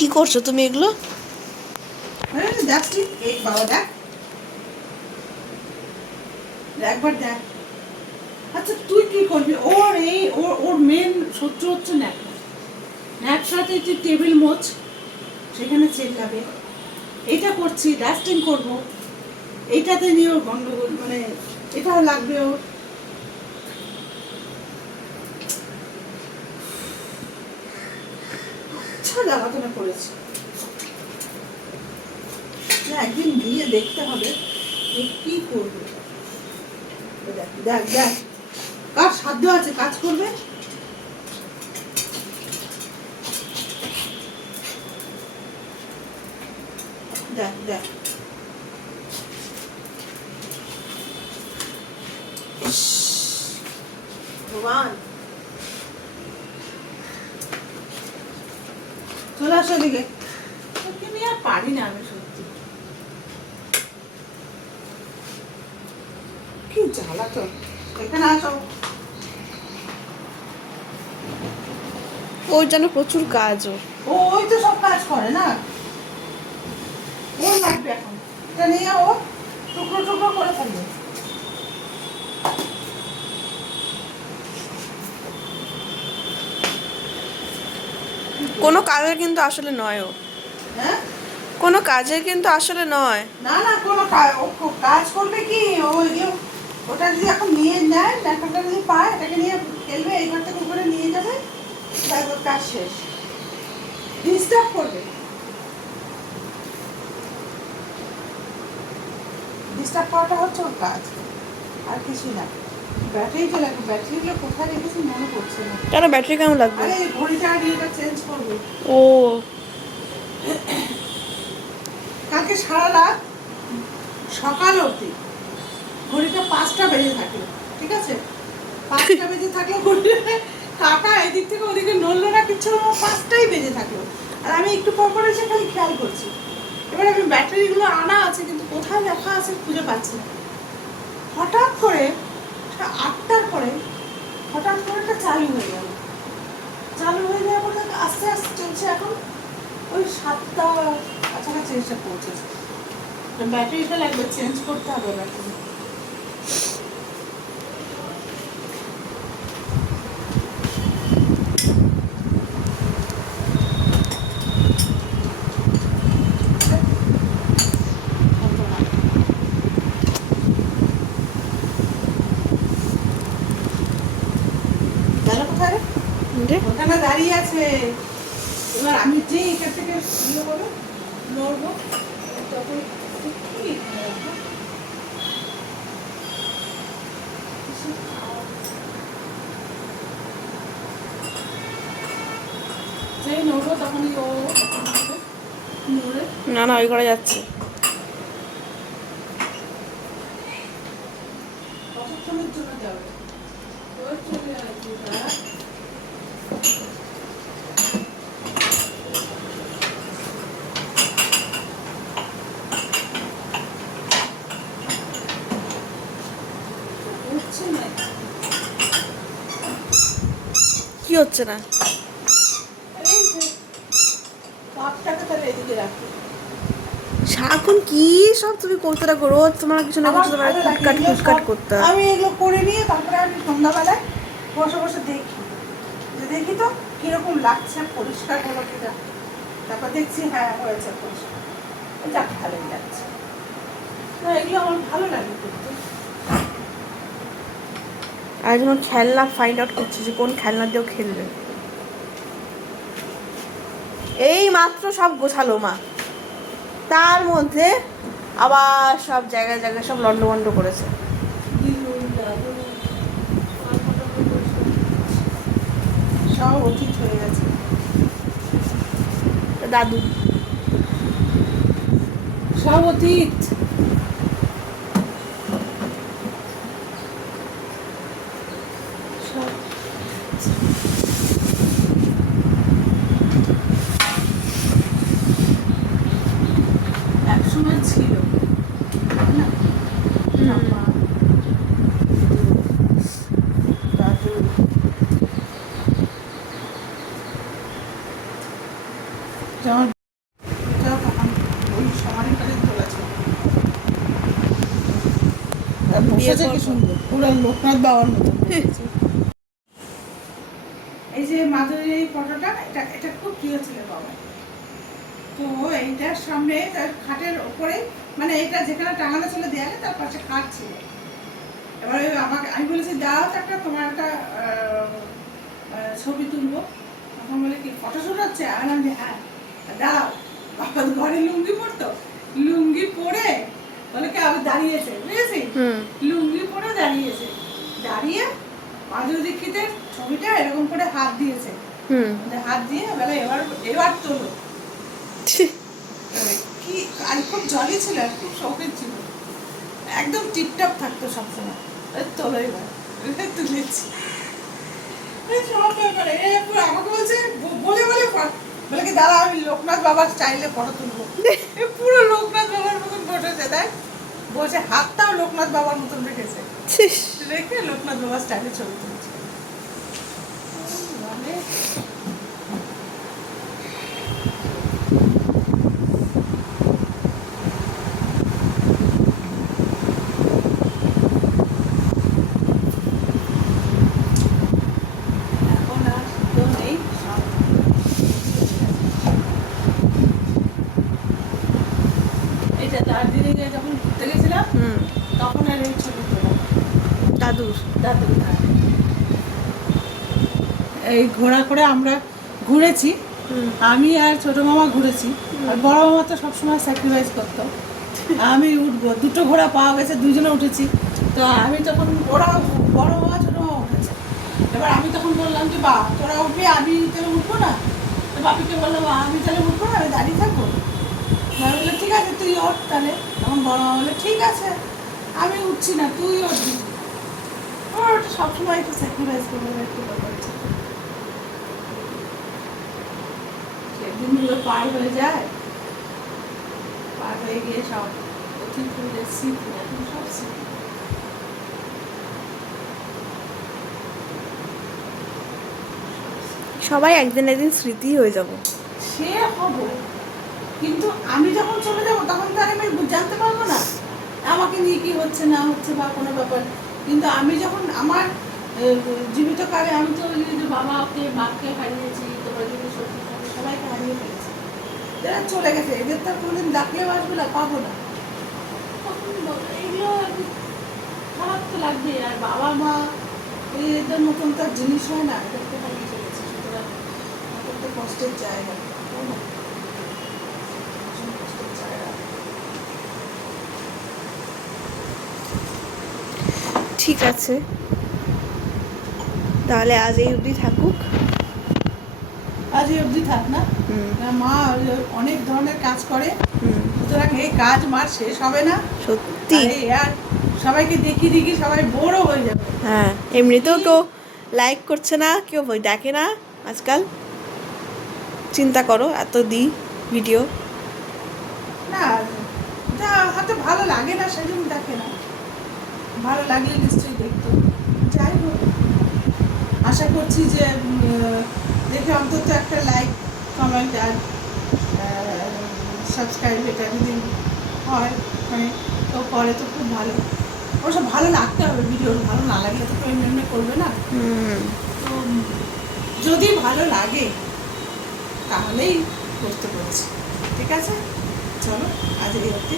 কি করছো তুমি এগুলো? দেখছি এই বাবা দেখ, একবার দেখ। আচ্ছা তুই কি করবি? ওর এই ওর মেন সহ্য হচ্ছে ন্যাকড়া। ন্যাকড়াতে তুই টেবিল মোচ, সেখানে চেল্লাবে। এটা করছি, ডাস্টিং করবো, এইটাতে নিয়ে ওর গন্ডগোল, মানে এটাও লাগবে ওর। আচ্ছা জ্বালাতনা করেছি। একদিন গিয়ে দেখতে হবে যে কি করবে। দেখ দেখ দেখ, কার সাধ্য আছে কাজ করবে? দেখ দেখ, ভগবান। চলে আসো এদিকে। আমি আর পারি না, আমি সত্যি কি জ্বালা। তো এখানে আসো। ওর যেন প্রচুর কাজ। ওই তো সব কাজ করে না, ওর লাগবে এখন। এটা নিয়ে ও টুকরো টুকরো করে ফেলবে। কোনো কাজের কিন্তু আসলে নয় ও। হ্যাঁ, কোনো কাজের কিন্তু আসলে নয়। না না, কোনো কাজ করবে কি? ওটা যদি এখন নিয়ে নেয়, ল্যাপটপটা যদি পায়, এটাকে নিয়ে খেলবে, এই ঘর থেকে উপরে নিয়ে যাবে, তারপর কাজ শেষ। ডিস্টার্ব করবে, ডিস্টার্ব করাটা হচ্ছে ওর কাজ, আর কিছুই না। ব্যাটারিটা লাগবে, ব্যাটারিগুলো কোথায় রেখেছি মনে পড়ছে না। কেন ব্যাটারি কেমন লাগবে? আরে ঘড়িটা আর এটা চেঞ্জ করবে। ও কালকে সারা রাত সকাল অবধি ঘড়িটা 5টা বেজে থাকলো, ঠিক আছে? 5টা বেজে থাকলো, ঘড়িটা কাকা এদিক থেকে ওদিকে নড়লো না, কিচ্ছু না, 5টাই বেজে থাকলো। আর আমি একটু পর পর এসে খালি খেয়াল করছি। এবার আমি ব্যাটারিগুলো আনা আছে, কিন্তু কোথায় লেখা আছে খুঁজে পাচ্ছি না। হঠাৎ করে 8টার পরে হঠাৎ করে একটা চালু হয়ে গেল। চালু হয়ে যাওয়ার পর আস্তে আস্তে চলছে, এখন ওই 7টা কাছাকাছি এসে পৌঁছেছে। ব্যাটারিটা লাগবে, চেঞ্জ করতে হবে ব্যাটারি। গেল কোথায় রে? ওখানে দাঁড়িয়ে আছে। এবার আমি যে এখান থেকে ইয়ে করবো, নড়বো, তখন যেই নড়বো তখনই ও নড়ে। না না, ওই ঘরে যাচ্ছে। কতক্ষণের জন্য যাবে? ওই চলে আসবে তারা। উঠছে না। কি হচ্ছে না? এই যে কাপটাকে তাহলে এদিকে রাখো। সারাক্ষণ কি সব তুমি করতে থাকো, রোজ তোমার কিছু না আমার কিছু তোমার ভালো লাগে কুটকাট এগুলো কুটকাট সব। করতে হয়। আমি এগুলো করে নিয়ে তারপরে আমি সন্ধ্যাবেলায় বসে বসে দেখি, যে দেখি তো কিরকম লাগছে, পরিষ্কার হলো কিনা। তারপর দেখছি হ্যাঁ হয়েছে পরিষ্কার, যাক ভালোই লাগছে। না এগুলো আমার ভালো লাগে করতে। আর যেমন খেলনা ফাইন্ড আউট করছে যে কোন খেলনা দিয়েও খেলবে। এই মাত্র সব গোছালো মা, তার মধ্যে আবার সব জায়গায় জায়গায় সব লন্ডভন্ড করেছে। সব অতীত হয়ে গেছে। দাদু সব অতীত। সব একসময় ছিল না? ঠাম্মা, দাদু, যেমন ওই সমানে কালে তোলা ছিল। বসেছে কি সুন্দর, পুরো লোকনাথ বাবার মতো বসেছে। এই যে মাধুরীর এই ফটোটা, এটা এটা খুব প্রিয় ছিল বাবা। তো এইটার সামনে তার খাটের ওপরে, মানে এটা যেখানে টাঙানো ছিল দেয়ালে, তার পাশে খাট ছিল। এবারে আমাকে আমি বলেছি দাও তো একটা, তোমার একটা ছবি তুলবো। তখন বলে কি ফটোশ্যুট হচ্ছে? আমি বললাম যে হ্যাঁ। দাঁড়াও, বাবা ঘরে লুঙ্গি পরতো, লুঙ্গি পরে বলে কি আমি দাঁড়িয়েছে, বুঝেছি? লুঙ্গি পরে দাঁড়িয়েছে, দাঁড়িয়ে মাধুরী দীক্ষিতের ছবিটা এরকম করে হাত দিয়েছে, হাত দিয়ে বলে এবার এবার তোলো। কি আর খুব জলি ছিল, আর খুব শখের ছিল, একদম টিপটাপ থাকতো সবসময়। তোলো এবার, তুলেছি। আমাকে বলছে বলে বলে বলে কি দাদা আমি লোকনাথ বাবার স্টাইলে ফটো তুলবো। পুরো লোকনাথ বাবার মতন বসেছে, দেখ বসে হাতটাও লোকনাথ বাবার মতন রেখেছে, রেখে লোকনাথ বাবার স্টাইলে ছবি তুলছে। এখন আর কেউ নেই, সব এইটা দার্জিলিং এ যখন ঘুরতে গেছিলাম তখন আর এই ছবি তোলা দাদুর দাদুর। এই ঘোরা করে আমরা ঘুরেছি, আমি আর ছোট মামা ঘুরেছি, আর বড় মামা তো সবসময় স্যাক্রিফাইস করতো। আমি উঠবো, দুটো ঘোড়া পাওয়া গেছে, দুজনে উঠেছি। তো আমি তখন, ওরা বড় মামা ছোট মামা উঠেছে, এবার আমি তখন বললাম যে বা তোরা উঠবি, আমি তাহলে উঠবো না? তো বাপিকে বললাম আমি তাহলে উঠবো না, আমি দাঁড়িয়ে থাকবো। বাবা বললো ঠিক আছে তুই ওঠ তাহলে। তখন বড় মামা বললো ঠিক আছে আমি উঠছি না, তুই উঠবি। ওর সবসময় একটু স্যাক্রিফাইস করবে, একটু ব্যাপার ছিল। সেদিনগুলো পার হয়ে যায়, পার হয়ে গিয়ে সব অতীতের স্মৃতি, এখন সব স্মৃতি। সবাই একদিন একদিন স্মৃতি হয়ে যাব। সে হবো, কিন্তু আমি যখন চলে যাবো তখন তো আর আমি জানতে পারবো না আমাকে নিয়ে কি হচ্ছে না হচ্ছে বা কোনো ব্যাপার। কিন্তু আমি যখন আমার জীবিত কালে আমি তো বাবাকে মাকে হারিয়েছি, তোমার যদি সত্যি সবাইকে হারিয়ে ফেলেছি, যারা চলে গেছে এদের তো কোনোদিন ডাকলেও আসবে না, পাবো না। তখন এগুলো খারাপ তো লাগবে। আর বাবা মা এদের মতন তার জিনিস হয় না, এদেরকে হারিয়ে ফেলেছি, সুতরাং একটা কষ্টের জায়গা, তাই না? কষ্টের জায়গা। ঠিক আছে, তাহলে আজ এই অবধি থাকুক। আজ এই অবধি থাক না? মা অনেক ধরনের কাজ করে, সুতরাং এই কাজ মার শেষ হবে না সত্যি। আর সবাইকে দেখি দেখি সবাই বোরও হয়ে যাবে। হ্যাঁ, এমনিতেও কেউ লাইক করছে না, কেউ দেখে না আজকাল। চিন্তা করো, এত দিই ভিডিও। না যা হয়তো ভালো লাগে না সেজন্য দেখে না, ভালো লাগলে নিশ্চয়ই দেখতো। যাই হোক, আশা করছি যে দেখে অন্তত একটা লাইক কমেন্ট আর সাবস্ক্রাইব এটা যদি হয়, মানে তো করে তো খুব ভালো। অবশ্য ভালো লাগতে হবে, ভিডিও ভালো না লাগলে তো কেউ এমনি করবে না। তো যদি ভালো লাগে তাহলেই করতে পারছি। ঠিক আছে, চলো আজ এই অবধি।